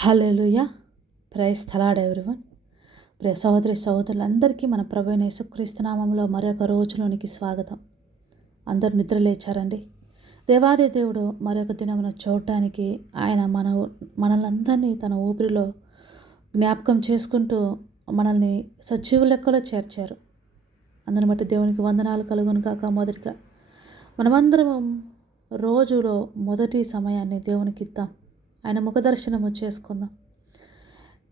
హల్లెలూయా. Price థలాడ్ everyone. ప్రియ సహోదరి సహోదరులందరికీ మన ప్రభు యేసుక్రీస్తునామంలో మరొక రోజులోనికి స్వాగతం. అందరు నిద్ర లేచారండి. దేవాది దేవుడు మరొక దినమున చూడటానికి ఆయన మన మనల్ని తన ఊపిరిలో జ్ఞాపకం చేసుకుంటూ మనల్ని సజీవ లెక్కలో చేర్చారు. అందుని బట్టి దేవునికి వందనాలు కలుగును కాక మొదటిగా మనమందరం రోజులో మొదటి సమయాన్ని దేవునికి ఇద్దాం. ఆయన ముఖదర్శనము చేసుకుందాం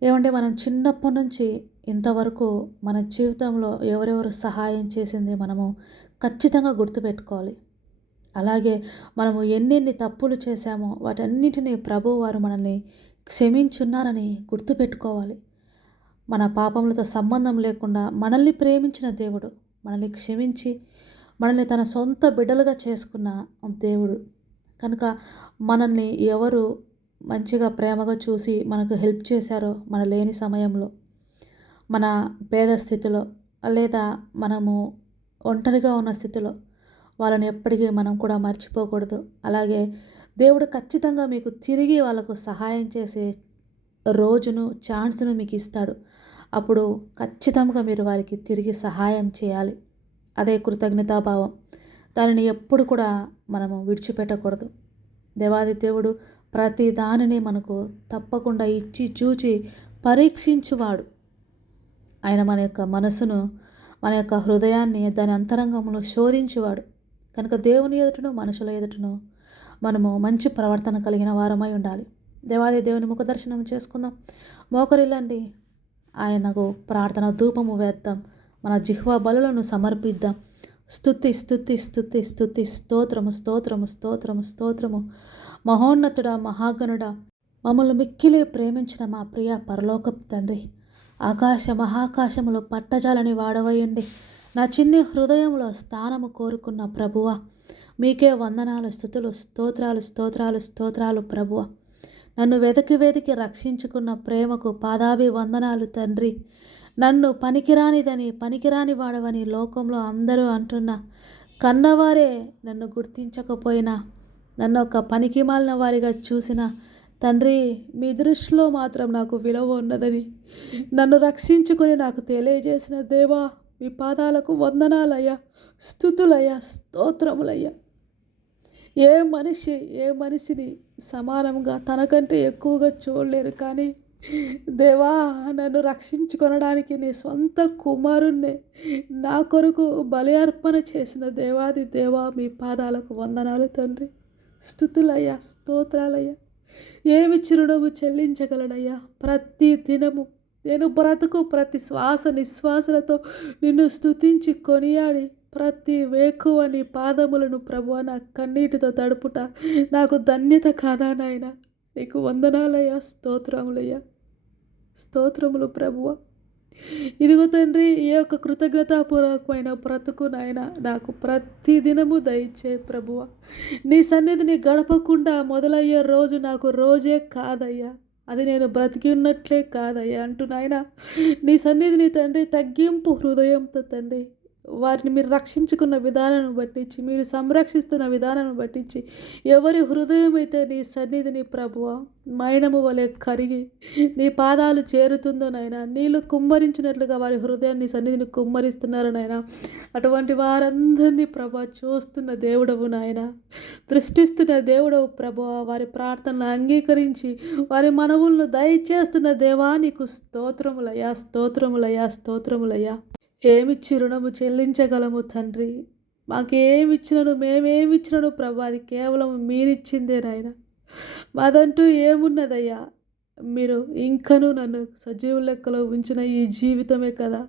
ఏమంటే మనం చిన్నప్పటి నుంచి ఇంతవరకు మన జీవితంలో ఎవరెవరు సహాయం చేసింది మనము ఖచ్చితంగా గుర్తుపెట్టుకోవాలి. అలాగే మనము ఎన్నెన్ని తప్పులు చేశామో వాటన్నిటినీ ప్రభు వారు మనల్ని క్షమించున్నారని గుర్తుపెట్టుకోవాలి. మన పాపములతో సంబంధం లేకుండా మనల్ని ప్రేమించిన దేవుడు మనల్ని క్షమించి మనల్ని తన సొంత బిడ్డలుగా చేసుకున్న దేవుడు. కనుక మనల్ని ఎవరు మంచిగా ప్రేమగా చూసి మనకు హెల్ప్ చేశారో మన లేని సమయంలో మన పేద స్థితిలో లేదా మనము ఒంటరిగా ఉన్న స్థితిలో వాళ్ళని ఎప్పటికీ మనం కూడా మర్చిపోకూడదు. అలాగే దేవుడు ఖచ్చితంగా మీకు తిరిగి వాళ్ళకు సహాయం చేసే రోజును ఛాన్స్ను మీకు ఇస్తాడు. అప్పుడు ఖచ్చితంగా మీరు వారికి తిరిగి సహాయం చేయాలి. అదే కృతజ్ఞతాభావం. దానిని ఎప్పుడు కూడా మనము విడిచిపెట్టకూడదు. దేవాది దేవుడు ప్రతి దానిని మనకు తప్పకుండా ఇచ్చి చూచి పరీక్షించువాడు. ఆయన మన యొక్క మనసును మన యొక్క హృదయాన్ని దాని అంతరంగంలో శోధించువాడు. కనుక దేవుని ఎదుటను మనుషుల ఎదుటను మనము మంచి ప్రవర్తన కలిగిన వారమై ఉండాలి. దేవాది దేవుని ముఖ దర్శనం చేసుకుందాం. మోకరిల్లండి. ఆయనకు ప్రార్థన ధూపము వేద్దాం. మన జిహ్వ బలులను సమర్పిద్దాం. స్థుతి స్థుతి స్థుతి స్థుతి స్తోత్రము స్తోత్రము స్తోత్రము స్తోత్రము. మహోన్నతుడ మహాగణుడ మమ్మల్ని మిక్కిలి ప్రేమించిన మా ప్రియ పరలోకపు తండ్రి. ఆకాశ మహాకాశములో పట్టజాలని వాడవయండి నా చిన్ని హృదయంలో స్థానము కోరుకున్న ప్రభువ. మీకే వందనాలు స్థుతులు స్తోత్రాలు స్తోత్రాలు స్తోత్రాలు ప్రభువ. నన్ను వెతికి వెతికి రక్షించుకున్న ప్రేమకు పాదాభి వందనాలు తండ్రి. నన్ను పనికిరానిదని పనికిరాని వాడవని లోకంలో అందరూ అంటున్న కన్నవారే నన్ను గుర్తించకపోయినా నన్ను ఒక పనికి మాలిన వారిగా చూసిన తండ్రి మీ దృష్టిలో మాత్రం నాకు విలువ ఉన్నదని నన్ను రక్షించుకొని నాకు తెలియజేసిన దేవా మీ పాదాలకు వందనాలయ్యా స్థుతులయ్యా స్తోత్రములయ్యా. ఏ మనిషి ఏ మనిషిని సమానంగా తనకంటే ఎక్కువగా చూడలేరు కానీ దేవా నన్ను రక్షించుకొనడానికి నీ సొంత కుమారుణ్ణి నా కొరకు బలి అర్పణ చేసిన దేవాది దేవా మీ పాదాలకు వందనాలు తండ్రి. స్థుతులయ్యా స్తోత్రాలయ్యా. ఏమి చిరునవ్వు చెల్లించగలనయ్యా? ప్రతి దినము నేను బ్రతుకు ప్రతి శ్వాస నిశ్వాసలతో నిన్ను స్థుతించి కొనియాడి ప్రతి వేకువ నీ పాదములను ప్రభు నా కన్నీటితో తడుపుట నాకు ధన్యత కాదా నాయన? నీకు వందనాలయ్యా స్తోత్రములయ్యా. స్తోత్రములు ప్రభువ. ఇదిగో తండ్రి ఏ యొక్క కృతజ్ఞతాపూర్వకమైన బ్రతుకు నాయన నాకు ప్రతి దినము దయచే ప్రభువ. నీ సన్నిధిని గడపకుండా మొదలయ్యే రోజు నాకు రోజే కాదయ్యా. అది నేను బ్రతికి ఉన్నట్లే కాదయ్యా అంటూ నాయన నీ సన్నిధిని తండ్రి తగ్గింపు హృదయంతో తండ్రి వారిని మీరు రక్షించుకున్న విధానం బట్టించి మీరు సంరక్షిస్తున్న విధానాన్ని బట్టించి ఎవరి హృదయం అయితే నీ సన్నిధిని ప్రభువ మైనము వలె కరిగి నీ పాదాలు చేరుతుందో నాయన నీళ్ళు కుమ్మరించినట్లుగా వారి హృదయాన్ని సన్నిధిని కుమ్మరిస్తున్నారు నాయన. అటువంటి వారందరినీ ప్రభా చూస్తున్న దేవుడవు నాయన. దృష్టిస్తున్న దేవుడవు ప్రభు వారి ప్రార్థనలు అంగీకరించి వారి మనవులను దయచేస్తున్న దేవా నీకు స్తోత్రములయ్యా స్తోత్రములయ్యా స్తోత్రములయ్యా. ఏమిచ్చి రుణము చెల్లించగలము తండ్రి? మాకేమిచ్చినను మేమేమిచ్చినను ప్రభా? అది కేవలం మీరిచ్చిందే నాయన. మాదంటూ ఏమున్నదయ్యా? మీరు ఇంకనూ నన్ను సజీవ లెక్కలో ఉంచిన ఈ జీవితమే కదా.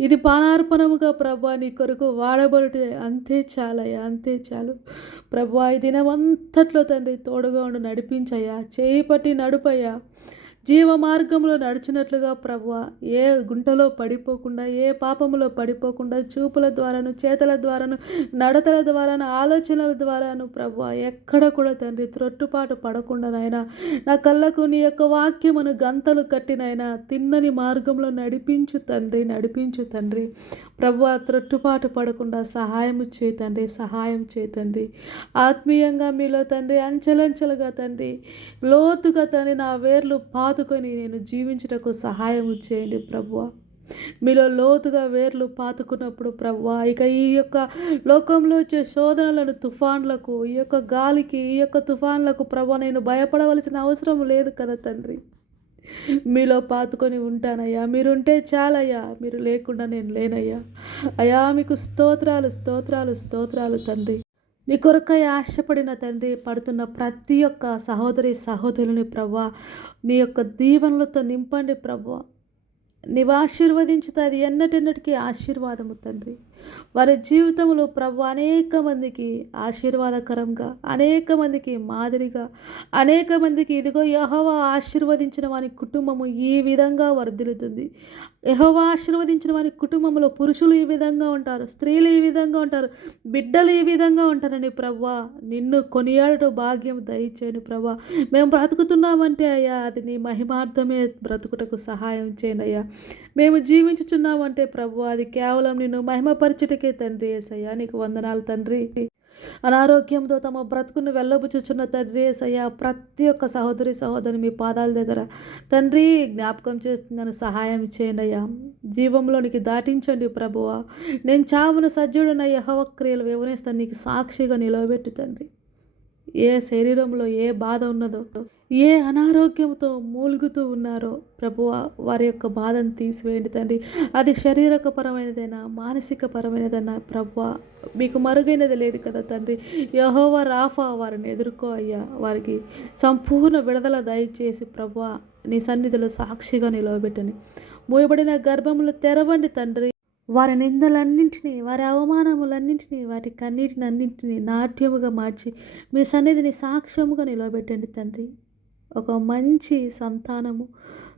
ఇది పానార్పణముగా ప్రభా నీ కొరకు వాడబడితే అంతే చాలయ్యా అంతే చాలు. ప్రభా ఈ దినమంతట్లో తండ్రి తోడుగా ఉండి నడిపించయ్యా చేయి పట్టి నడుపయ్యా. జీవ మార్గంలో నడిచినట్లుగా ప్రభు ఏ గుంటలో పడిపోకుండా ఏ పాపములో పడిపోకుండా చూపుల ద్వారాను చేతల ద్వారాను నడతల ద్వారాను ఆలోచనల ద్వారాను ప్రభు ఎక్కడ కూడా తండ్రి త్రొట్టుపాటు పడకుండా నాయన నా కళ్ళకు నీ యొక్క వాక్యమును గంతలు కట్టినైనా తిన్నని మార్గంలో నడిపించు తండ్రి నడిపించు తండ్రి. ప్రభు త్రొట్టుపాటు పడకుండా సహాయం చేయి తండ్రి సహాయం చేయి తండ్రి. ఆత్మీయంగా మీలో తండ్రి అంచెలంచెలుగా తండ్రి లోతుగా తండ్రి నా వేర్లు పాతుకొని నేను జీవించుటకు సహాయం చేయండి ప్రభువ. మీలో లోతుగా వేర్లు పాతుకున్నప్పుడు ప్రవ్వా ఇక ఈ యొక్క లోకంలో వచ్చే శోధనలను తుఫాన్లకు ఈ యొక్క గాలికి ఈ యొక్క తుఫాన్లకు ప్రభ నేను భయపడవలసిన అవసరం లేదు కదా తండ్రి. మీలో పాతుకొని ఉంటానయ్యా. మీరుంటే చాలయ్యా. మీరు లేకుండా నేను లేనయ్యా. అయ్యా మీకు స్తోత్రాలు స్తోత్రాలు స్తోత్రాలు తండ్రి. నీ కొరకై ఆశపడిన తండ్రి పడుతున్న ప్రతి ఒక్క సహోదరి సహోదరుని ప్రభా నీ యొక్క దీవెనలతో నింపండి ప్రభా నీవు ఆశీర్వదించితే అది ఎన్నటెన్నటికీ ఆశీర్వాదము తండ్రి. వారి జీవితంలో ప్రభు అనేక మందికి ఆశీర్వాదకరంగా అనేక మందికి మాదిరిగా అనేక మందికి ఇదిగో యహోవా ఆశీర్వదించిన వారి కుటుంబము ఈ విధంగా వర్ధిల్లుతుంది. యహోవా ఆశీర్వదించిన వారి కుటుంబంలో పురుషులు ఈ విధంగా ఉంటారు? స్త్రీలు ఈ విధంగా ఉంటారు? బిడ్డలు ఈ విధంగా ఉంటారని ప్రభా నిన్ను కొనియాడటం భాగ్యం దయచేయని ప్రభా మేము బ్రతుకుతున్నామంటే అయ్యా అది నీ మహిమార్థమే. బ్రతుకుటకు సహాయం చేయను అయ్యా. మేము జీవించుచున్నామంటే ప్రభు అది కేవలం నిన్ను మహిమపరచుటకే తండ్రి ఏసయ్యా నీకు వందనాలు తండ్రి. అనారోగ్యంతో తమ బ్రతుకును వెళ్ళబుచ్చుచున్న తండ్రి ఏసయ్యా ప్రతి ఒక్క సహోదరి సహోదరి మీ పాదాల దగ్గర తండ్రి జ్ఞాపకం చేస్తుందని సహాయం చేయండి అయ్యా. జీవంలోనికి దాటించండి ప్రభువా. నేను చావును సజ్జుడున్న యహవ క్రియలు వివరిస్తాను. నీకు సాక్షిగా నిలవబెట్టు తండ్రి. ఏ శరీరంలో ఏ బాధ ఉన్నదో ఏ అనారోగ్యంతో మూలుగుతూ ఉన్నారో ప్రభువ వారి యొక్క బాధను తీసివేయండి తండ్రి. అది శరీరకపరమైనదైనా మానసిక పరమైనదైనా ప్రభువ మీకు మరుగైనది లేదు కదా తండ్రి. యహోవా రాఫా వారిని ఎదుర్కో అయ్యా. వారికి సంపూర్ణ విడుదల దయచేసి ప్రభువ నీ సన్నిధిలో సాక్షిగా నిలవబెట్టని మూయబడిన గర్భములు తెరవండి తండ్రి. వారి నిందలన్నింటినీ వారి అవమానములన్నింటినీ వాటి కన్నీటిని అన్నింటినీ నాట్యముగా మార్చి మీ సన్నిధిని సాక్ష్యముగా నిలవబెట్టండి తండ్రి. ఒక మంచి సంతానము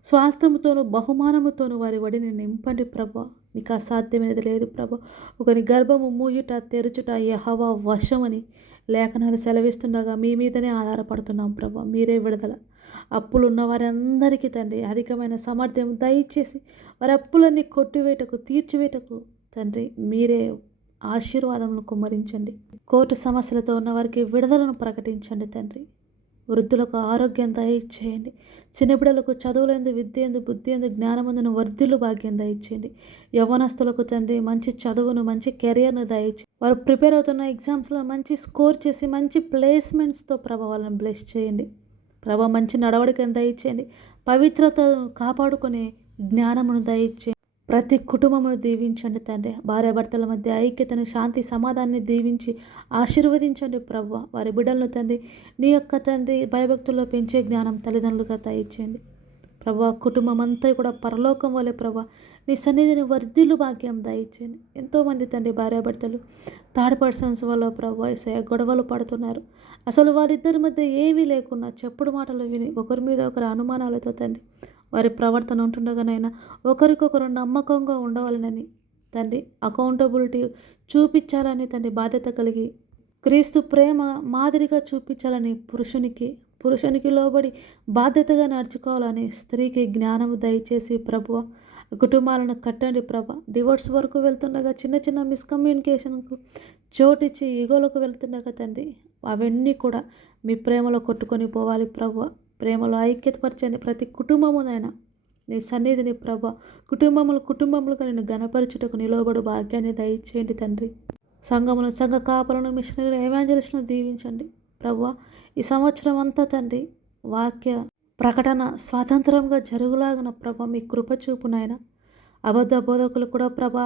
స్వాస్థ్యముతోను బహుమానముతోను వారి వడిని నింపండి ప్రభా. నీకు అసాధ్యమైనది లేదు ప్రభ. ఒకని గర్భము మూయుట తెరుచుట యహవా వశమని లేఖనాలు సెలవిస్తుండగా మీ మీదనే ఆధారపడుతున్నాం ప్రభా. మీరే విడుదల. అప్పులు ఉన్న వారందరికీ తండ్రి అధికమైన సామర్థ్యం దయచేసి వారి అప్పులన్నీ కొట్టివేటకు తీర్చివేటకు తండ్రి మీరే ఆశీర్వాదమును కుమ్మరించండి. కోర్టు సమస్యలతో ఉన్న వారికి విడుదలను ప్రకటించండి తండ్రి. వృద్ధులకు ఆరోగ్యం దయచేయండి. చిన్నపిల్లలకు చదువులందు విద్య ఎందు బుద్ధి ఎందు జ్ఞానమందును వర్ధులు భాగ్యం దయచేయండి. యవనస్తులకు తండ్రి మంచి చదువును మంచి కెరియర్ను దయచేయండి వారు ప్రిపేర్ అవుతున్న ఎగ్జామ్స్లో మంచి స్కోర్ చేసి మంచి ప్లేస్మెంట్స్తో ప్రభావాలను బ్లెస్ చేయండి. ప్రభా మంచి నడవడికను దయచేయండి. పవిత్రతను కాపాడుకునే జ్ఞానమును దయచేయండి ప్రతి కుటుంబమును దీవించండి తండ్రి. భార్యాభర్తల మధ్య ఐక్యతను శాంతి సమాధానాన్ని దీవించి ఆశీర్వదించండి ప్రభు. వారి బిడ్డలను తండ్రి నీ యొక్క తండ్రి భయభక్తుల్లో పెంచే జ్ఞానం తల్లిదండ్రులుగా దయచేయండి. ప్రభా కుటుంబం అంతా కూడా పరలోకం వలె ప్రభా నీ సన్నిధిని వర్ధిల్లు భాగ్యం దయచేయండి. ఎంతోమంది తండ్రి భార్యాభర్తలు థర్డ్ పర్సన్స్ వల్ల ప్రభా ఇసయ గొడవలు పడుతున్నారు. అసలు వారిద్దరి మధ్య ఏమీ లేకుండా చెప్పుడు మాటలు విని ఒకరి మీద ఒకరు అనుమానాలతో తండ్రి వారి ప్రవర్తన ఉంటుండగానైనా ఒకరికొకరు నమ్మకంగా ఉండవాలనని తండ్రి అకౌంటబిలిటీ చూపించాలని తండ్రి బాధ్యత కలిగి క్రీస్తు ప్రేమ మాదిరిగా చూపించాలని పురుషునికి పురుషునికి లోబడి బాధ్యతగా నడుచుకోవాలని స్త్రీకి జ్ఞానము దయచేసి ప్రభువ కుటుంబాలను కట్టండి ప్రభ. డివోర్స్ వరకు వెళ్తుండగా చిన్న చిన్న మిస్కమ్యూనికేషన్కు చోటిచ్చి ఈగోలకు వెళ్తుండగా తండ్రి అవన్నీ కూడా మీ ప్రేమలో కొట్టుకొని పోవాలి ప్రభు ప్రేమలో ఐక్యతపరచని ప్రతి కుటుంబమునైనా నీ సన్నిధిని ప్రభ కుటుంబములు కుటుంబములుగా నేను గణపరచుటకు నిలవబడు భాగ్యాన్ని దయచేయండి తండ్రి. సంఘమును సంఘ కాపలను మిషనరీలు ఏవాంజలిస్ట్ను దీవించండి. ప్రభు ఈ సంవత్సరం అంతా తండ్రి వాక్య ప్రకటన స్వాతంత్రంగా జరుగులాగిన ప్రభ మీ కృప చూపునాయన అబద్ధ బోధకులు కూడా ప్రభా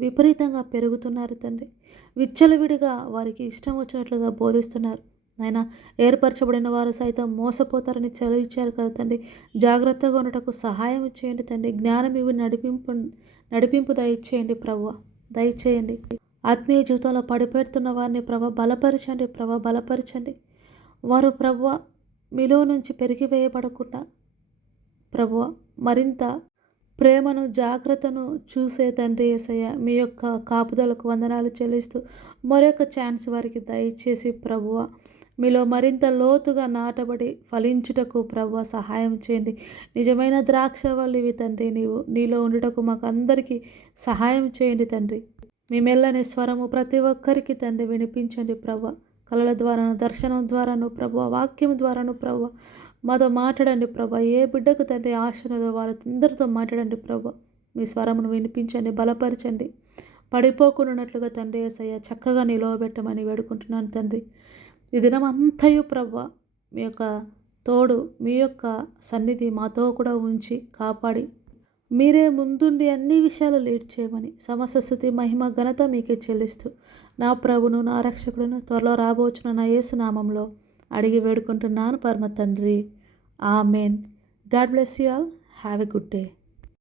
విపరీతంగా పెరుగుతున్నారు తండ్రి. విచ్చలవిడిగా వారికి ఇష్టం వచ్చినట్లుగా బోధిస్తున్నారు. నాయన ఏర్పరచబడిన వారు సైతం మోసపోతారని ఇచ్చారు కదా తండ్రి. జాగ్రత్తగా ఉండటకు సహాయం చేయండి తండ్రి. జ్ఞానం ఇవి నడిపింపు నడిపింపు దయచేయండి ప్రభు దయచేయండి. ఆత్మీయ జీవితంలో పడిపెడుతున్న వారిని ప్రభ బలపరచండి ప్రభ బలపరచండి. వారు ప్రభు మీలో నుంచి పెరిగి వేయబడకుండా ప్రభు మరింత ప్రేమను జాగ్రత్తను చూసే తండ్రి ఏసయ్య మీ యొక్క కాపుదలకు వందనాలు చెల్లిస్తూ మరొక ఛాన్స్ వారికి దయచేసి ప్రభువ మీలో మరింత లోతుగా నాటబడి ఫలించుటకు ప్రభు సహాయం చేయండి. నిజమైన ద్రాక్షవల్లివి తండ్రి నీవు నీలో ఉండుటకు మాకు అందరికీ సహాయం చేయండి తండ్రి. మీ మెల్లని స్వరము ప్రతి ఒక్కరికి తండ్రి వినిపించండి ప్రభు కళల ద్వారాను దర్శనం ద్వారాను ప్రభు వాక్యం ద్వారాను ప్రభు మాతో మాట్లాడండి ప్రభు ఏ బిడ్డకు తండ్రి ఆశనదో వాళ్ళందరితో మాట్లాడండి ప్రభు మీ స్వరమును వినిపించండి బలపరచండి. పడిపోకున్నట్లుగా తండ్రి ఏసయ్య చక్కగా నిలవబెట్టమని వేడుకుంటున్నాను తండ్రి. ఈ దినం అంతయు ప్రభు మీ యొక్క తోడు మీ యొక్క సన్నిధి మాతో కూడా ఉంచి కాపాడి మీరే ముందుండి అన్ని విషయాలు లీడ్ చేయమని సమస్త స్థుతి మహిమ ఘనత మీకే చెల్లిస్తూ నా ప్రభును నా రక్షకుడును త్వరలో రాబోచున్న నా యేసునామంలో అడిగి వేడుకుంటున్నాను పరమ తండ్రి amen. God bless you all. Have a good day.